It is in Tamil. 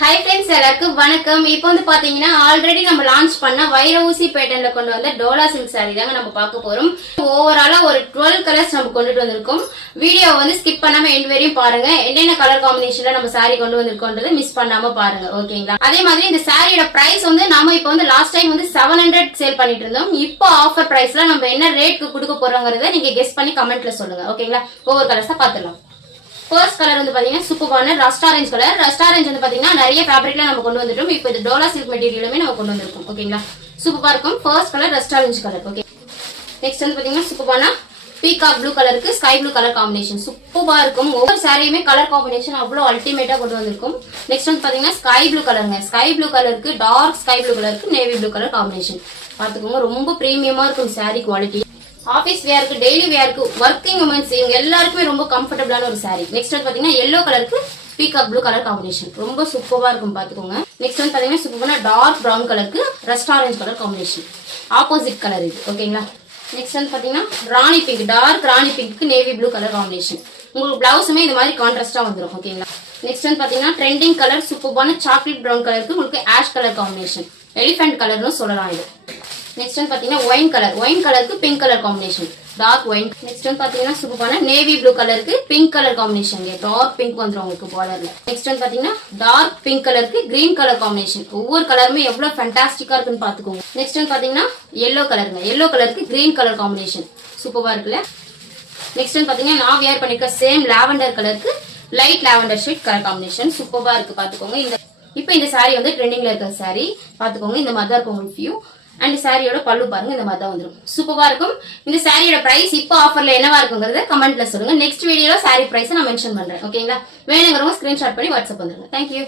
ஹாய் ஃப்ரெண்ட்ஸ், எல்லாருக்கும் வணக்கம். இப்போ வந்து பாத்தீங்கன்னா ஆல்ரெடி நம்ம லான்ச் பண்ண வைர ஊசி பேட்டர்ன்ல கொண்டு வந்த டோலா சில்க் சாரி தாங்க நம்ம பார்க்க போறோம். ஓவராலா ஒரு 12 கலர்ஸ் நம்ம கொண்டுட்டு வந்திருக்கோம். வீடியோ வந்து ஸ்கிப் பண்ணாம எண்ட் வரையும் பாருங்க. என்னென்ன கலர் காம்பினேஷன்ல நம்ம சாரி கொண்டு வந்திருக்கோன்றதை மிஸ் பண்ணாம பாருங்க, ஓகேங்களா? அதே மாதிரி இந்த சாரியோட பிரைஸ் வந்து நாம இப்போ வந்து லாஸ்ட் டைம் வந்து 700 சேல் பண்ணிட்டு இருந்தோம். இப்போ ஆஃபர் பிரைஸ்ல நம்ம என்ன ரேட்க்கு கொடுக்க போறோங்கிறத நீங்க கெஸ் பண்ணி கமெண்ட்ல சொல்லுங்க, ஓகேங்களா? ஒவ்வொரு கலர்ஸா பாத்துடலாம். ஃபர்ஸ்ட் கலர் வந்து பாத்தீங்கன்னா சூப்பரான rust orange colour. Rust orange வந்து பாத்தீங்கன்னா நிறைய ஃபேப்ரிக்ல நம்ம கொண்டு வந்துட்டோம். இப்போ இது டோலா சில்க் மெட்டீரியலுமே நம்ம கொண்டு வந்திருக்கோம், ஓகேங்களா? சூப்பரா இருக்கும். First colour rust orange colour. Okay, next வந்து பாத்தீங்கன்னா சூப்பரான பீகாக் ப்ளூ கலருக்கு ஸ்கை ப்ளூ கலர் காம்பினேஷன் சூப்பரா இருக்கும். ஒவ்வொரு சாரியுமே கலர் காம்பினேஷன் அவ்வளவு அல்டிமேட்டா கொண்டு வந்திருக்கும். நெக்ஸ்ட் வந்து பாத்தீங்கன்னா ஸ்கை ப்ளூ கலருங்க. ஸ்கை ப்ளூ கலருக்கு டார்க் ஸ்கை ப்ளூ கலருக்கு நேவி ப்ளூ கலர் காம்பினேஷன் பாத்துக்கோங்க. ரொம்ப பிரீமியமா இருக்கும் சாரி குவாலிட்டி. ஆபீஸ் வேருக்கு, டெய்லி வேருக்கு, ஒர்க்கிங் உமன்ஸ் இவங்க எல்லாருக்குமே ரொம்ப கம்ஃபர்டபிளான ஒரு சாரி. நெக்ஸ்ட் வந்து பாத்தீங்கன்னா எல்லோ கலருக்கு பீகாக் ப்ளூ கலர் காம்பினேஷன் ரொம்ப சூப்பரா இருக்கும் பாத்துக்கோங்க. நெக்ஸ்ட் வந்து பாத்தீங்கன்னா சூப்பரான டார்க் பிரவுன் கலருக்கு rust orange colour combination opposite colour இது, ஓகேங்களா? நெக்ஸ்ட் வந்து பாத்தீங்கன்னா ராணி பிங்க், டார்க் ராணி பிங்க்கு நேவி ப்ளூ கலர் காம்பினேஷன். உங்களுக்கு பிளவுஸுமே இந்த மாதிரி கான்ட்ராஸ்டா வந்துடும், ஓகேங்களா? நெக்ஸ்ட் வந்து பாத்தீங்கன்னா ட்ரெண்டிங் கலர் சூப்பரான சாக்லேட் பிரவுன் கலருக்கு உங்களுக்கு ஆஷ் கலர் காம்பினேஷன், எலிஃபென்ட் கலர்னு சொல்லலாம் இது. நெக்ஸ்ட் வந்து பாத்தீங்கன்னா ஒயின் கலருக்கு pink colour combination, dark wine. Next வந்து பாத்தீங்கன்னா சூப்பரான நேவி ப்ளூ கலருக்கு pink colour combination, dark pink வந்துடும் உங்களுக்கு பார்டர்ல. நெக்ஸ்ட் வந்து பாத்தீங்கன்னா டார்க் பிங்க் கலருக்கு கிரீன் கலர் காம்பினேஷன். ஒவ்வொரு கலருமே எவ்வளவு ஃபேண்டாஸ்டிக்கா இருக்குன்னு பாத்துக்கோங்க. நெக்ஸ்ட் வந்து பாத்தீங்கன்னா எல்லோ கலருங்க. எல்லோ கலருக்கு கிரீன் கலர் காம்பினேஷன் சூப்பரா இருக்குல்ல. நெக்ஸ்ட் வந்து பாத்தீங்கன்னா நான் வியர் பண்ணிருக்க சேம் லாவெண்டர் கலருக்கு light lavender shade colour combination சூப்பரா இருக்கு பாத்துக்கோங்க. இப்போ இந்த சாரி வந்து ட்ரெண்டிங்ல இருக்க சாரி பாத்துக்கோங்க. இந்த மாதிரி தான் இருக்கும் உங்களுக்கு வியூ. அண்ட் சாரியோட பல்லு பாருங்க, இந்த மாதிரி தான் வந்துடும். சூப்பரா இருக்கும். இந்த சாரியோட பிரைஸ் இப்போ ஆஃபர்ல என்னவா இருக்குங்கிறத கமெண்ட்ல சொல்லுங்க. நெக்ஸ்ட் வீடியோல சாரி பிரைஸ் நான் மென்ஷன் பண்றேன், ஓகேங்களா? வேணுங்கிறவங்க ஸ்கிரீன்ஷாட் பண்ணி வாட்ஸ்அப் பண்ணுங்க. தேங்க்யூ.